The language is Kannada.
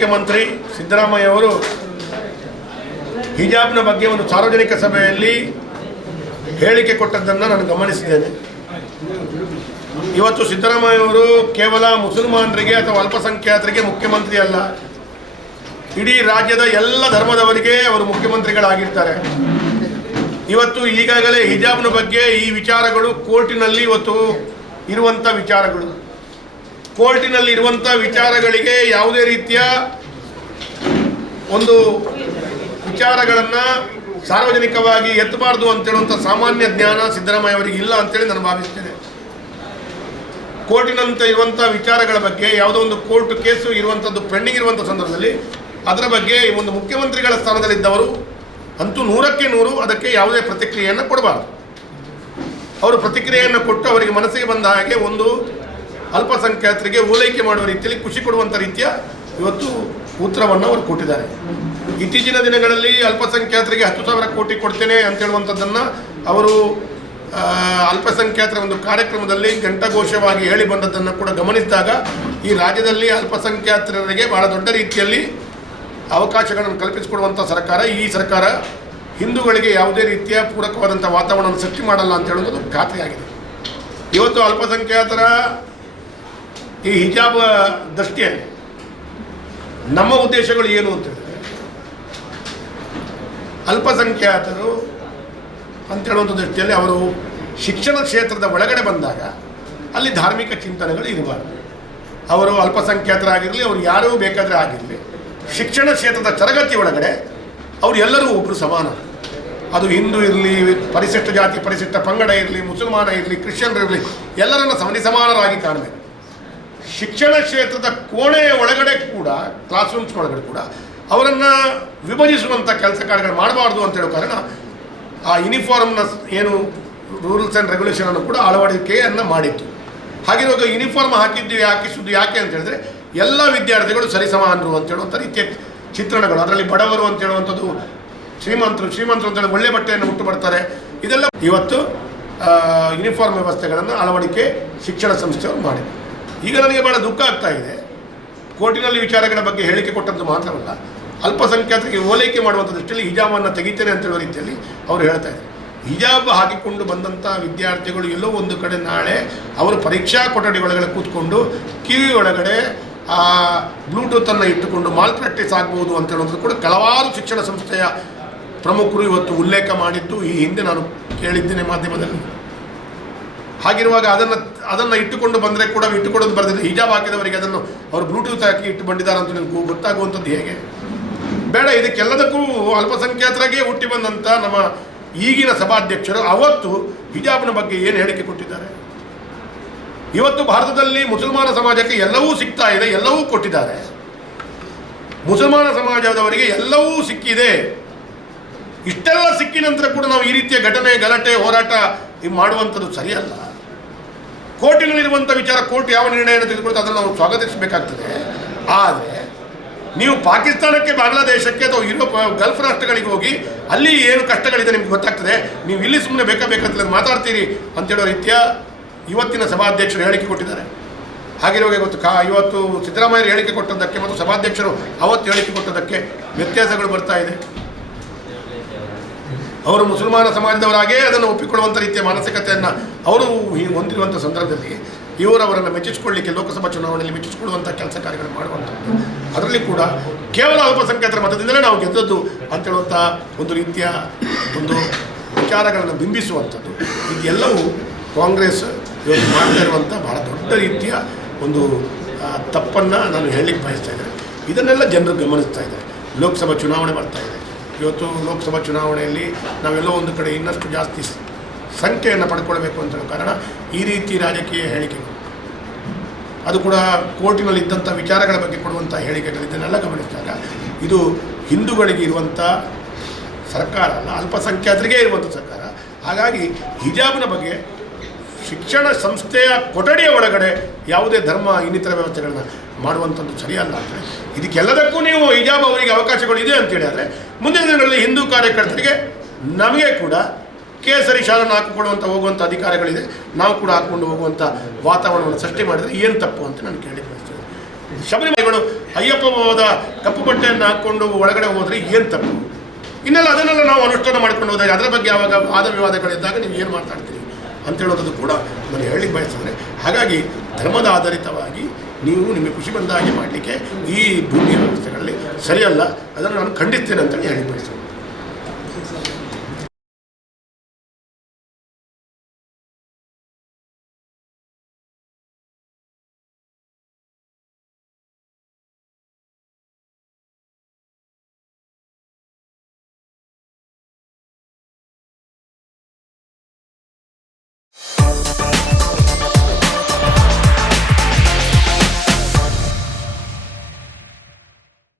ಮುಖ್ಯಮಂತ್ರಿ ಸಿದ್ದರಾಮಯ್ಯ ಅವರು ಹಿಜಾಬ್ನ ಬಗ್ಗೆ ಒಂದು ಸಾರ್ವಜನಿಕ ಸಭೆಯಲ್ಲಿ ಹೇಳಿಕೆ ಕೊಟ್ಟದ್ದನ್ನು ನಾನು ಗಮನಿಸಿದ್ದೇನೆ. ಇವತ್ತು ಸಿದ್ದರಾಮಯ್ಯ ಅವರು ಕೇವಲ ಮುಸಲ್ಮಾನರಿಗೆ ಅಥವಾ ಅಲ್ಪಸಂಖ್ಯಾತರಿಗೆ ಮುಖ್ಯಮಂತ್ರಿ ಅಲ್ಲ, ಇಡೀ ರಾಜ್ಯದ ಎಲ್ಲ ಧರ್ಮದವರಿಗೆ ಅವರು ಮುಖ್ಯಮಂತ್ರಿಗಳಾಗಿರ್ತಾರೆ. ಇವತ್ತು ಈಗಾಗಲೇ ಹಿಜಾಬ್ನ ಬಗ್ಗೆ ಈ ವಿಚಾರಗಳು ಕೋರ್ಟಿನಲ್ಲಿ ಇವತ್ತು ಇರುವಂಥ ವಿಚಾರಗಳು. ಕೋರ್ಟಿನಲ್ಲಿ ಇರುವಂಥ ವಿಚಾರಗಳಿಗೆ ಯಾವುದೇ ರೀತಿಯ ಒಂದು ವಿಚಾರಗಳನ್ನು ಸಾರ್ವಜನಿಕವಾಗಿ ಎತ್ತಬಾರ್ದು ಅಂತೇಳುವಂಥ ಸಾಮಾನ್ಯ ಜ್ಞಾನ ಸಿದ್ದರಾಮಯ್ಯ ಅವರಿಗೆ ಇಲ್ಲ ಅಂತೇಳಿ ನಾನು ಭಾವಿಸ್ತೇನೆ. ಕೋರ್ಟಿನಂತ ಇರುವಂಥ ವಿಚಾರಗಳ ಬಗ್ಗೆ ಯಾವುದೋ ಒಂದು ಕೋರ್ಟ್ ಕೇಸು ಇರುವಂಥದ್ದು ಪೆಂಡಿಂಗ್ ಇರುವಂಥ ಸಂದರ್ಭದಲ್ಲಿ ಅದರ ಬಗ್ಗೆ ಒಂದು ಮುಖ್ಯಮಂತ್ರಿಗಳ ಸ್ಥಾನದಲ್ಲಿದ್ದವರು ಅಂತೂ ನೂರಕ್ಕೆ ನೂರು ಅದಕ್ಕೆ ಯಾವುದೇ ಪ್ರತಿಕ್ರಿಯೆಯನ್ನು ಕೊಡಬಾರದು. ಅವರು ಪ್ರತಿಕ್ರಿಯೆಯನ್ನು ಕೊಟ್ಟು ಅವರಿಗೆ ಮನಸ್ಸಿಗೆ ಬಂದ ಹಾಗೆ ಒಂದು ಅಲ್ಪಸಂಖ್ಯಾತರಿಗೆ ಓಲೈಕೆ ಮಾಡುವ ರೀತಿಯಲ್ಲಿ ಖುಷಿ ಕೊಡುವಂಥ ರೀತಿಯ ಇವತ್ತು ಉತ್ತರವನ್ನು ಅವರು ಕೊಟ್ಟಿದ್ದಾರೆ. ಇತ್ತೀಚಿನ ದಿನಗಳಲ್ಲಿ ಅಲ್ಪಸಂಖ್ಯಾತರಿಗೆ ಹತ್ತು ಸಾವಿರ ಕೋಟಿ ಕೊಡ್ತೇನೆ ಅಂತ ಹೇಳುವಂಥದ್ದನ್ನು ಅವರು ಅಲ್ಪಸಂಖ್ಯಾತರ ಒಂದು ಕಾರ್ಯಕ್ರಮದಲ್ಲಿ ಘಂಟಘೋಷವಾಗಿ ಹೇಳಿ ಬಂದದ್ದನ್ನು ಕೂಡ ಗಮನಿಸಿದಾಗ ಈ ರಾಜ್ಯದಲ್ಲಿ ಅಲ್ಪಸಂಖ್ಯಾತರಿಗೆ ಬಹಳ ದೊಡ್ಡ ರೀತಿಯಲ್ಲಿ ಅವಕಾಶಗಳನ್ನು ಕಲ್ಪಿಸಿಕೊಡುವಂಥ ಸರ್ಕಾರ, ಈ ಸರ್ಕಾರ ಹಿಂದೂಗಳಿಗೆ ಯಾವುದೇ ರೀತಿಯ ಪೂರಕವಾದಂಥ ವಾತಾವರಣವನ್ನು ಸೃಷ್ಟಿ ಮಾಡಲ್ಲ ಅಂತ ಹೇಳುವುದು ಖಾತ್ರಿಯಾಗಿದೆ. ಇವತ್ತು ಅಲ್ಪಸಂಖ್ಯಾತರ ಈ ಹಿಜಾಬ್ ದೃಷ್ಟಿಯಲ್ಲಿ ನಮ್ಮ ಉದ್ದೇಶಗಳು ಏನು ಅಂತ ಹೇಳಿದ್ರೆ, ಅಲ್ಪಸಂಖ್ಯಾತರು ಅಂತ ಹೇಳುವಂಥ ದೃಷ್ಟಿಯಲ್ಲಿ ಅವರು ಶಿಕ್ಷಣ ಕ್ಷೇತ್ರದ ಒಳಗಡೆ ಬಂದಾಗ ಅಲ್ಲಿ ಧಾರ್ಮಿಕ ಚಿಂತನೆಗಳು ಇರಬಾರ್ದು. ಅವರು ಅಲ್ಪಸಂಖ್ಯಾತರಾಗಿರಲಿ, ಅವರು ಯಾರೂ ಬೇಕಾದರೆ ಆಗಿರಲಿ, ಶಿಕ್ಷಣ ಕ್ಷೇತ್ರದ ತರಗತಿ ಒಳಗಡೆ ಅವರು ಎಲ್ಲರೂ ಒಬ್ಬರು ಸಮಾನ. ಅದು ಹಿಂದೂ ಇರಲಿ, ಪರಿಶಿಷ್ಟ ಜಾತಿ, ಪರಿಶಿಷ್ಟ ಪಂಗಡ ಇರಲಿ, ಮುಸಲ್ಮಾನ ಇರಲಿ ಕ್ರಿಶ್ಚಿಯನ್ ಇರಲಿ, ಎಲ್ಲರನ್ನು ಸಮಾನ ಸಮಾನರಾಗಿ ಕಾಣಬೇಕು. ಶಿಕ್ಷಣ ಕ್ಷೇತ್ರದ ಕೋಣೆಯ ಒಳಗಡೆ ಕೂಡ ಕ್ಲಾಸ್ ರೂಮ್ಸ್ ಒಳಗಡೆ ಕೂಡ, ಅವರನ್ನು ವಿಭಜಿಸುವಂಥ ಕೆಲಸ ಕಾರ್ಯಗಳು ಮಾಡಬಾರ್ದು ಅಂತ ಹೇಳೋ ಕಾರಣ, ಆ ಯೂನಿಫಾರ್ಮ್ನ ಏನು ರೂಲ್ಸ್ ಆ್ಯಂಡ್ ರೆಗ್ಯುಲೇಷನನ್ನು ಕೂಡ ಅಳವಡಿಕೆಯನ್ನು ಮಾಡಿತ್ತು ಹಾಗಿರುವಾಗ ಯೂನಿಫಾರ್ಮ್ ಹಾಕಿದ್ದು ಹಾಕಿಸುವುದು ಯಾಕೆ ಅಂತ ಹೇಳಿದ್ರೆ, ಎಲ್ಲ ವಿದ್ಯಾರ್ಥಿಗಳು ಸರಿಸಮಾನರು ಅಂತ ಹೇಳುವಂಥ ರೀತಿಯ ಚಿತ್ರಣಗಳು. ಅದರಲ್ಲಿ ಬಡವರು ಅಂತ ಹೇಳುವಂಥದ್ದು ಶ್ರೀಮಂತರು ಶ್ರೀಮಂತರು ಅಂತೇಳಿ ಒಳ್ಳೆ ಬಟ್ಟೆಯನ್ನು ಉಟ್ಟು ಬರ್ತಾರೆ. ಇದೆಲ್ಲ ಇವತ್ತು ಯೂನಿಫಾರ್ಮ್ ವ್ಯವಸ್ಥೆಗಳನ್ನು ಅಳವಡಿಕೆ ಶಿಕ್ಷಣ ಸಂಸ್ಥೆಯವರು ಮಾಡಿದೆ ಈಗ ನನಗೆ ಭಾಳ ದುಃಖ ಆಗ್ತಾ ಇದೆ. ಕೋರ್ಟಿನಲ್ಲಿ ವಿಚಾರಗಳ ಬಗ್ಗೆ ಹೇಳಿಕೆ ಕೊಟ್ಟದ್ದು ಮಾತ್ರವಲ್ಲ, ಅಲ್ಪಸಂಖ್ಯಾತರಿಗೆ ಓಲೈಕೆ ಮಾಡುವಂಥ ದೃಷ್ಟಿಯಲ್ಲಿ ಹಿಜಾಬನ್ನು ತೆಗಿತೇನೆ ಅಂತ ಹೇಳುವ ರೀತಿಯಲ್ಲಿ ಅವರು ಹೇಳ್ತಾ ಇದ್ದಾರೆ. ಹಿಜಾಬ್ ಹಾಕಿಕೊಂಡು ಬಂದಂಥ ವಿದ್ಯಾರ್ಥಿಗಳು ಎಲ್ಲೋ ಒಂದು ಕಡೆ ನಾಳೆ ಅವರು ಪರೀಕ್ಷಾ ಕೊಠಡಿ ಒಳಗಡೆ ಕೂತ್ಕೊಂಡು ಕಿವಿ ಒಳಗಡೆ, ಆ ಬ್ಲೂಟೂತನ್ನು ಇಟ್ಟುಕೊಂಡು ಮಾಲ್ ಪ್ರಾಕ್ಟೀಸ್ ಆಗ್ಬೋದು ಅಂತ ಹೇಳೋದು ಕೂಡ ಕೆಲವಾರು ಶಿಕ್ಷಣ ಸಂಸ್ಥೆಯ ಪ್ರಮುಖರು ಇವತ್ತು ಉಲ್ಲೇಖ ಮಾಡಿದ್ದು. ಈ ಹಿಂದೆ ನಾನು ಕೇಳಿದ್ದೇನೆ ಮಾಧ್ಯಮದಲ್ಲಿ. ಹಾಗಿರುವಾಗ ಅದನ್ನು ಅದನ್ನು ಇಟ್ಟುಕೊಂಡು ಬಂದರೆ ಕೂಡ ಇಟ್ಟುಕೊಡೋದು ಬರೆದಿದೆ ಹಿಜಾಬ್ ಹಾಕಿದವರಿಗೆ ಅದನ್ನು ಅವರು ಬ್ಲೂಟೂತ್ ಹಾಕಿ ಇಟ್ಟು ಬಂದಿದ್ದಾರೆ ಅಂತ ನಿಮ್ಗೆ ಗೊತ್ತಾಗುವಂಥದ್ದು ಹೇಗೆ? ಬೇಡ, ಇದಕ್ಕೆಲ್ಲದಕ್ಕೂ ಅಲ್ಪಸಂಖ್ಯಾತರಾಗೇ ಹುಟ್ಟಿ ಬಂದಂಥ ನಮ್ಮ ಈಗಿನ ಸಭಾಧ್ಯಕ್ಷರು ಅವತ್ತು ಹಿಜಾಬ್ನ ಬಗ್ಗೆ ಏನು ಹೇಳಿಕೆ ಕೊಟ್ಟಿದ್ದಾರೆ? ಇವತ್ತು ಭಾರತದಲ್ಲಿ ಮುಸಲ್ಮಾನ ಸಮಾಜಕ್ಕೆ ಎಲ್ಲವೂ ಸಿಗ್ತಾ ಇದೆ, ಎಲ್ಲವೂ ಕೊಟ್ಟಿದ್ದಾರೆ. ಮುಸಲ್ಮಾನ ಸಮಾಜದವರಿಗೆ ಎಲ್ಲವೂ ಸಿಕ್ಕಿದೆ. ಇಷ್ಟೆಲ್ಲ ಸಿಕ್ಕಿನಂತರ ಕೂಡ ನಾವು ಈ ರೀತಿಯ ಘಟನೆ, ಗಲಾಟೆ, ಹೋರಾಟ ಮಾಡುವಂಥದ್ದು ಸರಿಯಲ್ಲ. ಕೋರ್ಟಿನಲ್ಲಿರುವಂಥ ವಿಚಾರ ಕೋರ್ಟ್ ಯಾವ ನಿರ್ಣಯವನ್ನು ತೆಗೆದುಕೊಳ್ತಾ ಅದನ್ನು ನಾವು ಸ್ವಾಗತಿಸಬೇಕಾಗ್ತದೆ. ಆದರೆ ನೀವು ಪಾಕಿಸ್ತಾನಕ್ಕೆ ಬಾಂಗ್ಲಾದೇಶಕ್ಕೆ ಅಥವಾ ಯುರೋಪ್, ಗಲ್ಫ್ ರಾಷ್ಟ್ರಗಳಿಗೆ ಹೋಗಿ ಅಲ್ಲಿ ಏನು ಕಷ್ಟಗಳಿದೆ ನಿಮ್ಗೆ ಗೊತ್ತಾಗ್ತದೆ. ನೀವು ಇಲ್ಲಿ ಸುಮ್ಮನೆ ಬೇಕಾ ಬೇಕಂತಲೇ ಮಾತಾಡ್ತೀರಿ ಅಂತೇಳೋ ರೀತಿಯ ಇವತ್ತಿನ ಸಭಾಧ್ಯಕ್ಷರು ಹೇಳಿಕೆ ಕೊಟ್ಟಿದ್ದಾರೆ. ಹಾಗಿರುವಾಗ ಇವತ್ತು ಕಾ, ಇವತ್ತು ಸಿದ್ದರಾಮಯ್ಯರು ಹೇಳಿಕೆ ಕೊಟ್ಟದ್ದಕ್ಕೆ ಮತ್ತು ಸಭಾಧ್ಯಕ್ಷರು ಅವತ್ತು ಹೇಳಿಕೆ ಕೊಟ್ಟದ್ದಕ್ಕೆ ವ್ಯತ್ಯಾಸಗಳು ಬರ್ತಾ ಇದೆ. ಅವರು ಮುಸಲ್ಮಾನ ಸಮಾಜದವರಾಗೇ ಅದನ್ನು ಒಪ್ಪಿಕೊಳ್ಳುವಂಥ ರೀತಿಯ ಮಾನಸಿಕತೆಯನ್ನು ಅವರು ಹೊಂದಿರುವಂಥ ಸಂದರ್ಭದಲ್ಲಿ ಇವರು ಅವರನ್ನು ಮೆಚ್ಚಿಸಿಕೊಳ್ಳಿಕ್ಕೆ ಲೋಕಸಭಾ ಚುನಾವಣೆಯಲ್ಲಿ ಮೆಚ್ಚಿಸಿಕೊಳ್ಳುವಂಥ ಕೆಲಸ ಕಾರ್ಯಗಳು ಮಾಡುವಂಥದ್ದು ಅದರಲ್ಲಿ ಕೂಡ ಕೇವಲ ಅಲ್ಪಸಂಖ್ಯಾತರ ಮತದಿಂದಲೇ ನಾವು ಗೆದ್ದದ್ದು ಅಂತೇಳುವಂಥ ಒಂದು ರೀತಿಯ ಒಂದು ವಿಚಾರಗಳನ್ನು ಬಿಂಬಿಸುವಂಥದ್ದು ಇದೆಲ್ಲವೂ ಕಾಂಗ್ರೆಸ್ ಇವತ್ತು ಮಾಡ್ತಾ ಇರುವಂಥ ಭಾಳ ದೊಡ್ಡ ರೀತಿಯ ಒಂದು ತಪ್ಪನ್ನು ನಾನು ಹೇಳಲಿಕ್ಕೆ ಬಯಸ್ತಾ ಇದ್ದೇನೆ. ಇದನ್ನೆಲ್ಲ ಜನರು ಗಮನಿಸ್ತಾ ಇದ್ದಾರೆ. ಲೋಕಸಭಾ ಚುನಾವಣೆ ಬರ್ತಾ ಇದೆ. ಇವತ್ತು ಲೋಕಸಭಾ ಚುನಾವಣೆಯಲ್ಲಿ ನಾವೆಲ್ಲೋ ಒಂದು ಕಡೆ ಇನ್ನಷ್ಟು ಜಾಸ್ತಿ ಸಂಖ್ಯೆಯನ್ನು ಪಡ್ಕೊಳ್ಬೇಕು ಅಂತ ಕಾರಣ ಈ ರೀತಿ ರಾಜಕೀಯ ಹೇಳಿಕೆಗಳು. ಅದು ಕೂಡ ಕೋರ್ಟಿನಲ್ಲಿ ಇದ್ದಂಥ ವಿಚಾರಗಳ ಬಗ್ಗೆ ಕೊಡುವಂಥ ಹೇಳಿಕೆಗಳು ಇದನ್ನೆಲ್ಲ ಗಮನಿಸಿದಾಗ ಇದು ಹಿಂದೂಗಳಿಗೆ ಇರುವಂಥ ಸರ್ಕಾರ ಅಲ್ಲ, ಅಲ್ಪಸಂಖ್ಯಾತರಿಗೆ ಇರುವಂಥ ಸರ್ಕಾರ. ಹಾಗಾಗಿ ಹಿಜಾಬ್ನ ಬಗ್ಗೆ ಶಿಕ್ಷಣ ಸಂಸ್ಥೆಯ ಕೊಠಡಿಯ ಒಳಗಡೆ ಯಾವುದೇ ಧರ್ಮ, ಇನ್ನಿತರ ವ್ಯವಸ್ಥೆಗಳನ್ನ ಮಾಡುವಂಥದ್ದು ಸರಿಯಲ್ಲ ಅಂದರೆ, ಇದಕ್ಕೆಲ್ಲದಕ್ಕೂ ನೀವು ಹಿಜಾಬ್ ಅವರಿಗೆ ಅವಕಾಶಗಳು ಇದೆ ಅಂತೇಳಿ ಆದರೆ, ಮುಂದಿನ ದಿನಗಳಲ್ಲಿ ಹಿಂದೂ ಕಾರ್ಯಕರ್ತರಿಗೆ ನಮಗೆ ಕೂಡ ಕೇಸರಿ ಶಾಲನ್ನು ಹಾಕಿಕೊಡುವಂಥ ಹೋಗುವಂಥ ಅಧಿಕಾರಗಳಿದೆ. ನಾವು ಕೂಡ ಹಾಕ್ಕೊಂಡು ಹೋಗುವಂಥ ವಾತಾವರಣವನ್ನು ಸೃಷ್ಟಿ ಮಾಡಿದರೆ ಏನು ತಪ್ಪು ಅಂತ ನಾನು ಕೇಳಿ ಬಯಸ್ತೇನೆ. ಶಬರಿಮಲೆಗಳು ಅಯ್ಯಪ್ಪ ಹೋದ ಕಪ್ಪು ಬಟ್ಟೆಯನ್ನು ಹಾಕ್ಕೊಂಡು ಒಳಗಡೆ ಹೋದರೆ ಏನು ತಪ್ಪು? ಇನ್ನೆಲ್ಲ ಅದನ್ನೆಲ್ಲ ನಾವು ಅನುಷ್ಠಾನ ಮಾಡ್ಕೊಂಡು ಹೋದಾಗ ಅದರ ಬಗ್ಗೆ ಯಾವಾಗ ವಾದ ವಿವಾದಗಳಿದ್ದಾಗ ನೀವು ಏನು ಮಾತಾಡ್ತೀರಿ? ಅಂತ ಹೇಳೋದು ಕೂಡ ನಾನು ಹೇಳಲಿಕ್ಕೆ ಬಯಸಿದ್ರೆ ಹಾಗಾಗಿ ಧರ್ಮದ ಆಧಾರಿತವಾಗಿ ನೀವು ನಿಮಗೆ ಖುಷಿ ಬಂದ ಹಾಗೆ ಮಾಡಲಿಕ್ಕೆ ಈ ಭೂಮಿಯ ವ್ಯವಸ್ಥೆಗಳಲ್ಲಿ ಸರಿಯಲ್ಲ. ಅದನ್ನು ನಾನು ಖಂಡಿಸ್ತೇನೆ ಅಂತೇಳಿ ಹೇಳಿ ಬಯಸ್ತೇನೆ.